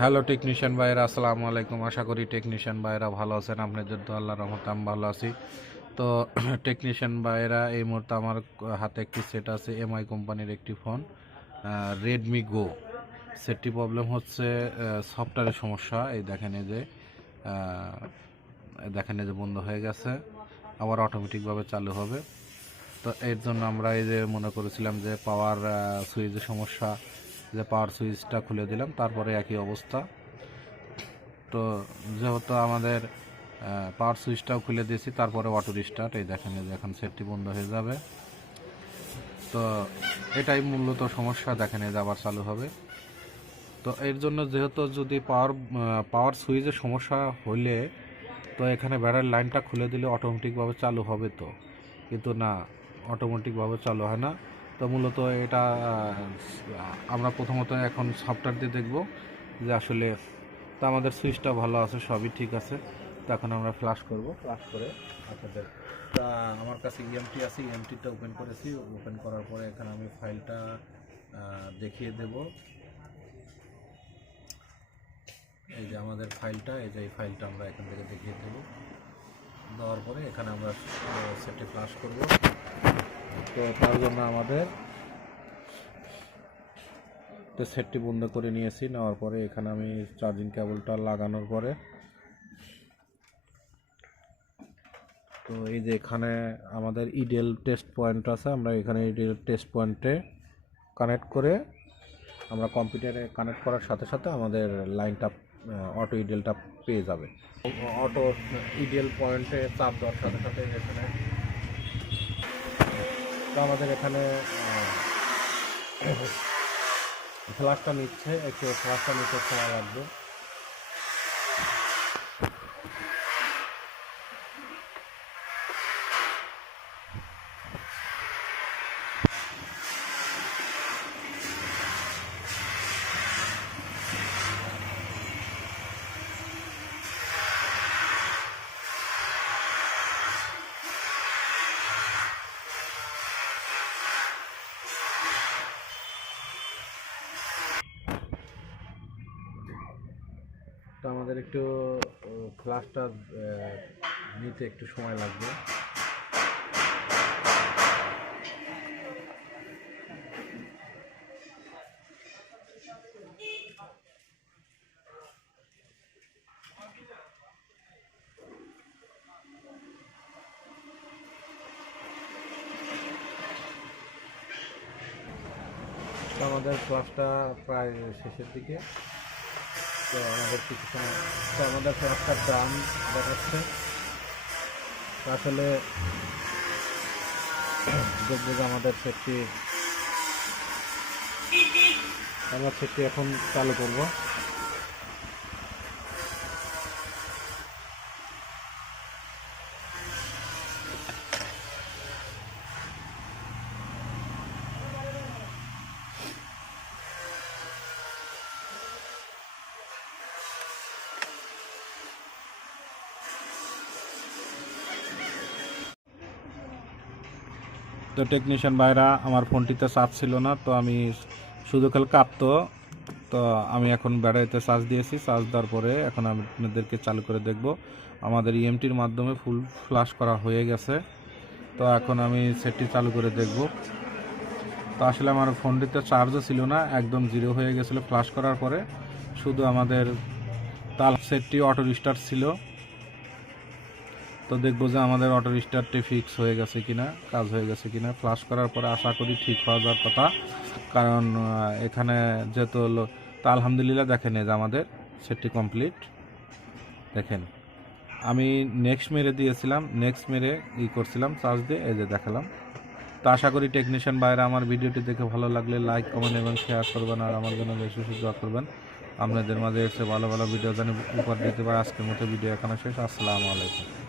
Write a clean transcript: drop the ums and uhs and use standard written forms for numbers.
Hello technician ভাইরা, আসসালামু আলাইকুম। আশা করি টেকনিশিয়ান ভাইরা ভালো আছেন। আপনাদের তো আল্লাহর রহমতে আমি ভালো আছি। তো টেকনিশিয়ান ভাইরা, এই মুহূর্তে আমার হাতে একটি সেট আছে, এমআই কোম্পানির একটি ফোন, রেডমি গো। সেটটি প্রবলেম হচ্ছে সফটওয়্যারের সমস্যা। এই দেখেন, এই যে বন্ধ হয়ে গেছে, আবার অটোমেটিকভাবে চালু হবে। তো এর জন্য আমরা এই যে মনে করেছিলাম যে পাওয়ার সুইচের সমস্যা, যে পাওয়ার সুইচটা খুলে দিলাম, তারপরে একই অবস্থা। তো যেহেতু আমাদের পাওয়ার সুইচটাও খুলে দিয়েছি, তারপরে অটো রিস্টার্ট, এই দেখেন যে এখন সেটটি বন্ধ হয়ে যাবে। তো এটাই মূলত সমস্যা। দেখেন যে আবার চালু হবে। তো এর জন্য যেহেতু যদি পাওয়ার সুইচের সমস্যা হলে তো এখানে ব্যাটারি লাইনটা খুলে দিলে অটোমেটিকভাবে চালু হবে। তো কিন্তু না, অটোমেটিকভাবে চালু হয় না। তো মূলত এটা আমরা প্রথমত এখন সফটওয়্যার দিয়ে দেখব যে আসলে তো আমাদের সুইচটা ভালো আছে, সবই ঠিক আছে। তো এখন আমরা ফ্লাশ করব। ফ্লাশ করে আপনাদের, তা আমার কাছে ইএমটি আছে, ইএমটিটা ওপেন করেছি। ওপেন করার পরে এখানে আমি ফাইলটা দেখিয়ে দেব। এই যে আমাদের ফাইলটা, এই ফাইলটা আমরা এখান থেকে দেখিয়ে দেব। দেওয়ার পরে এখানে আমরা সেটটি ফ্লাশ করব। তো তার জন্য আমাদের তো সেটটি বন্ধ করে নিয়েছি। নেওয়ার পরে এখানে আমি চার্জিং কেবলটা লাগানোর পরে, তো এই যে এখানে আমাদের ইডিএল টেস্ট পয়েন্ট আছে, আমরা এখানে ইডিএল টেস্ট পয়েন্টে কানেক্ট করে, আমরা কম্পিউটারে কানেক্ট করার সাথে সাথে আমাদের লাইনটা অটো ইডিএলটা পেয়ে যাবে। অটো ইডিএল পয়েন্টে চাপ দেওয়ার সাথে সাথে এখানে তো আমাদের এখানে ফ্ল্যাশটা নিচ্ছে, একটু ফ্ল্যাশটা নিতে সময় লাগবে। তো আমাদের একটু ফ্ল্যাশটা নিতে একটু সময় লাগবে। তো আমাদের ফ্ল্যাশটা প্রায় শেষের দিকে। তো আমাদের কিছু সময়, তো আমাদের ফ্ল্যাশটার দাম দেখাচ্ছে। আসলে দেখবো যে আমাদের সেটটি, আমরা সেটটি এখন চালু করব। তো টেকনিশিয়ান ভাইরা, আমার ফোনটিতে চার্জ ছিল না, তো আমি শুধু খালি কাঁপতো। তো আমি এখন ব্যাটারিতে চার্জ দিয়েছি। চার্জ দেওয়ার পরে এখন আমি আপনাদেরকে চালু করে দেখব। আমাদের ইএমটির মাধ্যমে ফুল ফ্লাশ করা হয়ে গেছে। তো এখন আমি সেটটি চালু করে দেখব। তো আসলে আমার ফোনটিতে চার্জও ছিল না, একদম জিরো হয়ে গেছিলো ফ্লাশ করার পরে। শুধু আমাদের তাল সেটটি অটো রিস্টার্ট ছিল। তো দেখবো যে আমাদের অটো রিস্টার্টটি ফিক্স হয়ে গেছে কিনা, কাজ হয়ে গেছে কিনা। ফ্লাশ করার পরে আশা করি ঠিক হওয়া যাওয়ার কথা, কারণ এখানে যেহেতু তা আলহামদুলিল্লাহ দেখেন যে আমাদের সেটটি কমপ্লিট। দেখেন, আমি নেক্সট মেরে দিয়েছিলাম, নেক্সট মেরে করছিলাম চার্জ দিয়ে, এই যে দেখালাম। তো আশা করি টেকনিশিয়ান ভাইরা আমার ভিডিওটি দেখে ভালো লাগলে লাইক, কমেন্ট এবং শেয়ার করবেন, আর আমার জন্য বেশি বেশি দোয়া করবেন। আপনাদের মাঝে এসে ভালো ভালো ভিডিও জানি উপহার দিতে পারে। আজকের মতো ভিডিও এখানে শেষ। আসসালামু আলাইকুম।